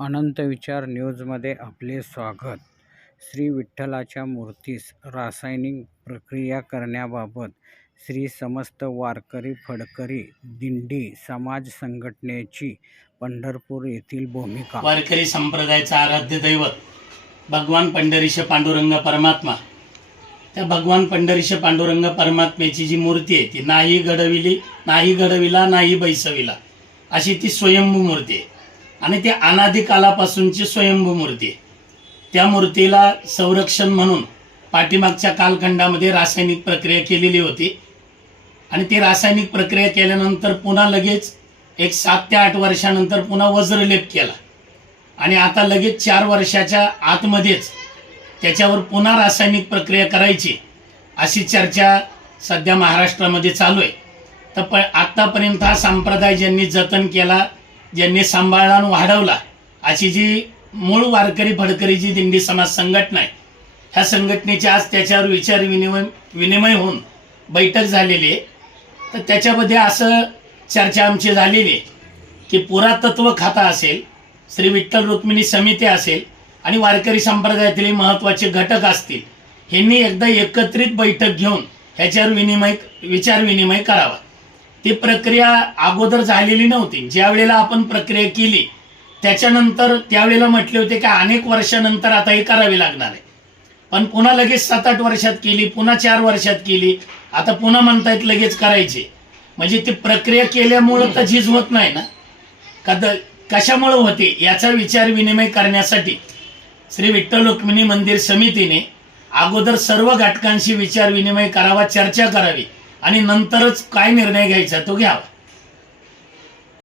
अनंत विचार न्यूजमध्ये आपले स्वागत. श्री विठ्ठलाच्या मूर्तीस रासायनिक प्रक्रिया करण्याबाबत श्री समस्त वारकरी फडकरी दिंडी समाज संघटनेची पंढरपूर येथील भूमिका. वारकरी संप्रदायाचं आराध्य दैवत भगवान पंढरीश पांडुरंग परमात्मा. त्या भगवान पंढरीश पांडुरंग परमात्म्याची जी मूर्ती आहे ती नाही घडविली नाही घडविला नाही बैसविला अशी ती स्वयंभू मूर्ती आहे. आणि ती अनादी कालापासूनची स्वयंभू मूर्ती. आहे त्या मूर्तीला संरक्षण म्हणून पाठीमागच्या कालखंडामध्ये रासायनिक प्रक्रिया केलेली होती. आणि ती रासायनिक प्रक्रिया केल्यानंतर पुन्हा लगेच एक सात ते आठ वर्षानंतर पुन्हा वज्रलेप केला. आणि आता लगेच चार वर्षाच्या आतमध्येच त्याच्यावर पुन्हा रासायनिक प्रक्रिया करायची अशी चर्चा सध्या महाराष्ट्रामध्ये चालू आहे. तर प आत्तापर्यंत हा संप्रदाय ज्यांनी जतन केला ज्यांनी सांभाळला आणि वाढवला अशी जी मूळ वारकरी फडकरी जी दिंडी समाज संघटना आहे ह्या संघटनेची आज त्याच्यावर विचार विनिमय विनिमय होऊन बैठक झालेली आहे. तर त्याच्यामध्ये असं चर्चा आमची झालेली आहे की पुरातत्व खाता असेल श्री विठ्ठल रुक्मिणी समिती असेल आणि वारकरी संप्रदायातील महत्त्वाचे घटक असतील ह्यांनी एकदा एकत्रित बैठक घेऊन ह्याच्यावर विनिमय विचार विनिमय करावा. ती प्रक्रिया अगोदर झालेली नव्हती. ज्या वेळेला आपण प्रक्रिया केली त्याच्यानंतर त्यावेळेला म्हटले होते की अनेक वर्षानंतर आता हे करावे लागणार आहे. पण पुन्हा लगेच सात आठ वर्षात केली पुन्हा चार वर्षात केली आता पुन्हा म्हणतायत लगेच करायची. म्हणजे ती प्रक्रिया केल्यामुळं तर झीज होत नाही ना? कद कशामुळं होते याचा विचार विनिमय करण्यासाठी श्री विठ्ठल रुक्मिणी मंदिर समितीने अगोदर सर्व घटकांशी विचार विनिमय करावा चर्चा करावी. आणि नंतरच काय निर्णय घ्यायचा तो घ्यावा.